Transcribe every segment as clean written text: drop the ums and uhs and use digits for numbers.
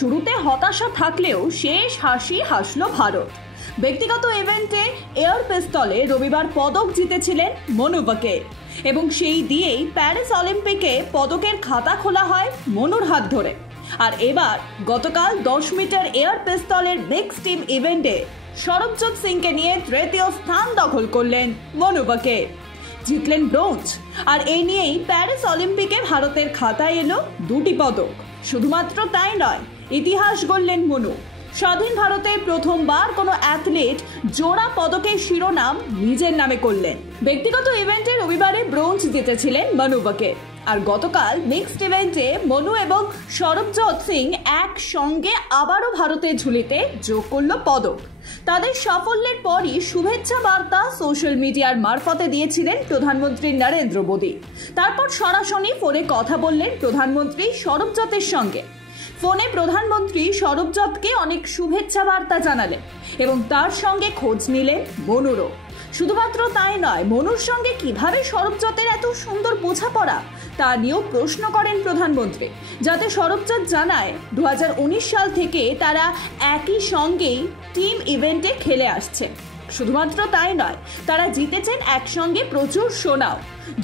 শুরুতে হতাশা থাকলেও শেষ হাসি হাসল ভারত। ব্যক্তিগত ইভেন্টে এয়ার পিস্তলে রবিবার পদক জিতেছিলেন মনু বাকের এবং সেই দিয়েই প্যারিস অলিম্পিকে পদকের খাতা খোলা হয় মনুর হাত ধরে। আর এবার গতকাল 10 মিটার এয়ার পিস্তলের মিক্স টিম ইভেন্টে সরবজোৎ সিংকে নিয়ে তৃতীয় স্থান দখল করলেন মনু বাকের, জিতলেন ব্রোঞ্জ। আর এই নিয়েই প্যারিস অলিম্পিকে ভারতের খাতায় এলো 2টি পদক। শুধুমাত্র তাই নয়, ইতিহাস গড়লেন মনু। স্বাধীন ভারতে প্রথমবার কোনো অ্যাথলিট জোড়া পদকের শিরোনাম নিজের নামে করলেন। ব্যক্তিগত ইভেন্টে রবিবারে ব্রোঞ্জ জিতেছিলেন মনু বাকের, আর গতকাল মিক্সড ইভেন্টে মনু এবং সরবজোৎ সিং একসঙ্গে আবারও ভারতের ঝুলিতে যোগ করল পদক। তাদের সাফল্যের পরই শুভেচ্ছা বার্তা সোশ্যাল মিডিয়ার মারফতে দিয়েছিলেন প্রধানমন্ত্রী নরেন্দ্র মোদী। তারপর সরাসরি ফোনে কথা বললেন প্রধানমন্ত্রী সরবজোতের সঙ্গে। ফোনে প্রধানমন্ত্রী সরবজোতকে অনেক শুভেচ্ছা বার্তা জানালেন এবং তার সঙ্গে খোঁজ নিলেন মনুরও। শুধুমাত্র তাই নয়, মনুর সঙ্গে কিভাবে সরবজোতের এত সুন্দর বোঝাপড়া তা নিয়েও প্রশ্ন করেন প্রধানমন্ত্রী, যাতে সরবজোৎ জানায় 2019 সাল থেকে তারা একই সঙ্গেই টিম ইভেন্টে খেলে আসছে। শুধুমাত্র তাই নয়, তারা জিতেছেন একসঙ্গে প্রচুর সোনাও।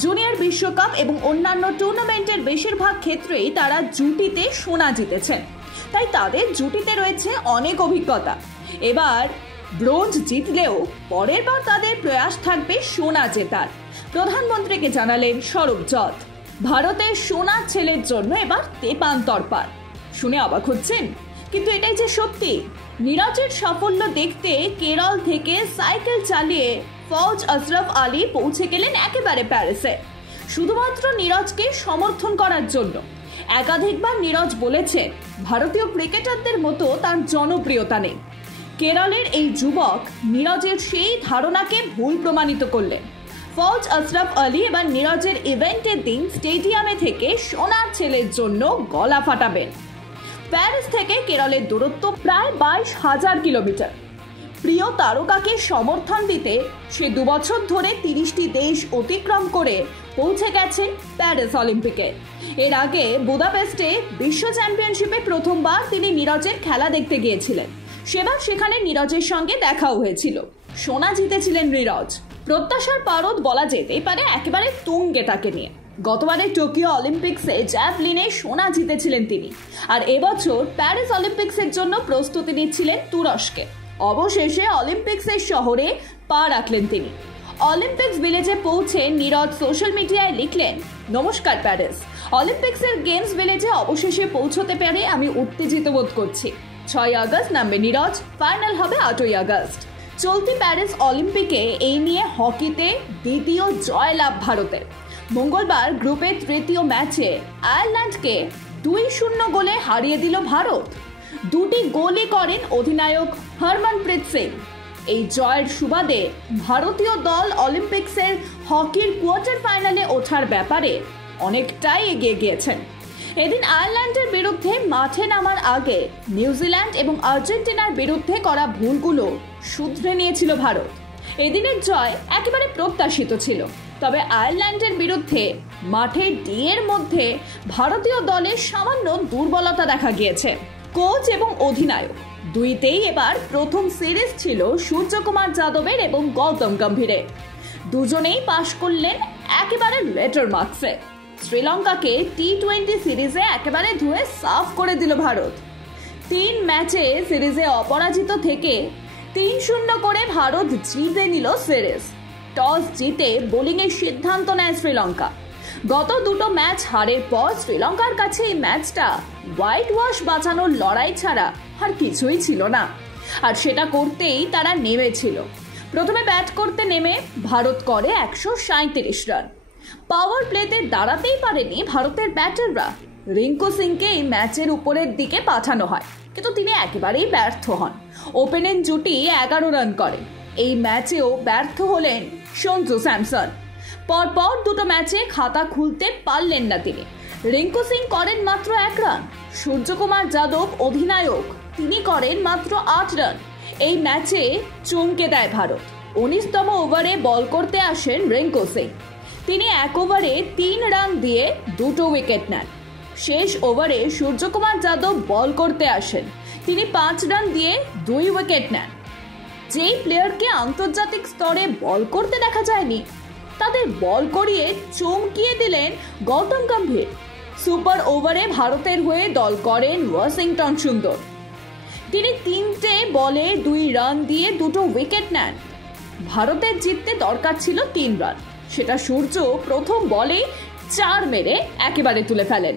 জুনিয়র বিশ্বকাপ এবং অন্যান্য টুর্নামেন্টের বেশিরভাগ ক্ষেত্রেই তারা জুটিতে সোনা জিতেছেন, তাই তাদের জুটিতে রয়েছে অনেক অভিজ্ঞতা। এবার ব্রোঞ্জ জিতলেও পরের বার তাদের প্রয়াস থাকবে সোনা জেতার, প্রধানমন্ত্রীকে জানালেন সরবজোৎ। ভারতের সোনার ছেলের জন্য এবার তেপান্তর পার। শুনে অবাক হচ্ছেন, কিন্তু এটাই যে সত্যি। নীরজের সাফল্য দেখতে কেরল থেকে সাইকেল চালিয়ে ফৌজ আশরাফ আলী পৌঁছে গেলেন একেবারে প্যারিসে, শুধুমাত্র নীরজকে সমর্থন করার জন্য। একাধিকবার নীরজ বলেছেন ভারতীয় ক্রিকেটারদের মতো তার জনপ্রিয়তা নেই। কেরলের এই যুবক নীরজের সেই ধারণাকে ভুল প্রমাণিত করলেন। ফৌজ আশরাফ আলী এবার নীরজের ইভেন্টের দিন স্টেডিয়ামে থেকে সোনার ছেলের জন্য গলা ফাটাবেন। প্যারিস থেকে কেরলের দূরত্ব প্রায় 22,000 কিলোমিটার। প্রিয় তারকাকে সমর্থন দিতে সে 2 বছর ধরে 30টি দেশ অতিক্রম করে পৌঁছে গেছেন প্যারিস অলিম্পিকে। এর আগে বুদাপেস্টে বিশ্ব চ্যাম্পিয়নশিপে প্রথমবার তিনি নীরজের খেলা দেখতে গিয়েছিলেন। সেবার সেখানে নীরজের সঙ্গে দেখাও হয়েছিল, সোনা জিতেছিলেন নীরজ। প্রত্যাশার পারদ বলা যেতেই পারে একেবারে তুঙ্গে তাকে নিয়ে। গতবারে টোকিও অলিম্পিক্সে জ্যাভলিনে সোনা জিতেছিলেন তিনি, আর এবছর প্যারিস অলিম্পিক্সের জন্য প্রস্তুতি নিচ্ছিলেন তুরস্কে। অবশেষে অলিম্পিক্সের শহরে পা রাখলেন তিনি। অলিম্পিক্স ভিলেজে পৌঁছে নীরজ সোশ্যাল মিডিয়ায় লিখলেন, নমস্কার প্যারিস, অলিম্পিক্সের গেমস ভিলেজে অবশেষে পৌঁছতে পেরে আমি উত্তেজিত বোধ করছি। 6 আগস্ট নামবে নীরজ, ফাইনাল হবে 8ই আগস্ট। চলতি প্যারিস অলিম্পিকে এই নিয়ে হকিতে দ্বিতীয় জয়লাভ ভারতের। মঙ্গলবার গ্রুপের তৃতীয় ম্যাচে আয়ারল্যান্ডকে 2-0 গোলে হারিয়ে দিল ভারত। 2টি গোলই করেন অধিনায়ক হরমনপ্রীত সিং। এই জয়ের সুবাদে ভারতীয় দল অলিম্পিক্সের হকির কোয়ার্টার ফাইনালে ওঠার ব্যাপারে অনেকটাই এগিয়ে গিয়েছেন। এদিন আয়ারল্যান্ডের বিরুদ্ধে মাঠে নামার আগে নিউজিল্যান্ড এবং আর্জেন্টিনার বিরুদ্ধে করা ভুলগুলো শুধরে নিয়েছিল ভারত। এদিনের জয় একেবারে প্রত্যাশিত ছিল, তবে আয়ারল্যান্ডের বিরুদ্ধে মাঠে এর মধ্যে ভারতীয় দলের সামান্য দুর্বলতা দেখা গিয়েছে। কোচ এবং অধিনায়ক দুইতেই এবার প্রথম সিরিজ ছিল সূর্যকুমার যাদবের এবং গৌতম গম্ভীরের। দুজনেই পাশ করলেন একেবারে লেটার মার্কসে। শ্রীলঙ্কাকে টি20 সিরিজে একেবারে ধুয়ে সাফ করে দিল ভারত। 3 ম্যাচে সিরিজে অপরাজিত থেকে 3-0 করে ভারত জিতে নিল সিরিজ। টস জিতে বোলিংয়ের সিদ্ধান্ত নেয় শ্রীলঙ্কা। গত 2টো ম্যাচ হারের পর শ্রীলঙ্কার কাছে এই ম্যাচটা হোয়াইট ওয়াশ বাঁচানোর লড়াই ছাড়া আর কিছুই ছিল না, আর সেটা করতেই তারা নেমেছিল। প্রথমে ব্যাট করতে নেমে ভারত করে 137 রান। পাওয়ার প্লেতে দাঁড়াতেই পারেনি ভারতের ব্যাটাররা। রিঙ্কু সিংকে এই ম্যাচের উপরের দিকে পাঠানো হয়, কিন্তু তিনি একেবারেই ব্যর্থ হন। ওপেনিং জুটি 11 রান করে। এই ম্যাচেও ব্যর্থ হলেন সঞ্জু স্যামসন। পরপর 2টো ম্যাচে খাতা খুলতে পারলেন না তিনি। রিঙ্কু সিং করেন মাত্র 1 রান। সূর্যকুমার যাদব অধিনায়ক, তিনি করেন মাত্র 8 রান। এই ম্যাচে চমকে দেয় ভারত। 19তম ওভারে বল করতে আসেন রিঙ্কু সিং। তিনি 1 ওভারে 3 রান দিয়ে 2টো উইকেট নেন। শেষ ওভারে সূর্যকুমার যাদব বল করতে আসেন। তিনি 5 রান দিয়ে 2 উইকেট নেন। যেই প্লেয়ারকে আন্তর্জাতিক স্তরে বল করতে দেখা যায়নি তাদের বল করিয়ে চমকিয়ে দিলেন গৌতম গম্ভীর। সুপার ওভারে ভারতের হয়ে দল করেন ওয়াশিংটন সুন্দর। তিনি 3টে বলে 2 রান দিয়ে 2টো উইকেট নেন। ভারতের জিততে দরকার ছিল 3 রান, সেটা সূর্য প্রথম বলেই 4 মেরে একেবারে তুলে ফেলেন।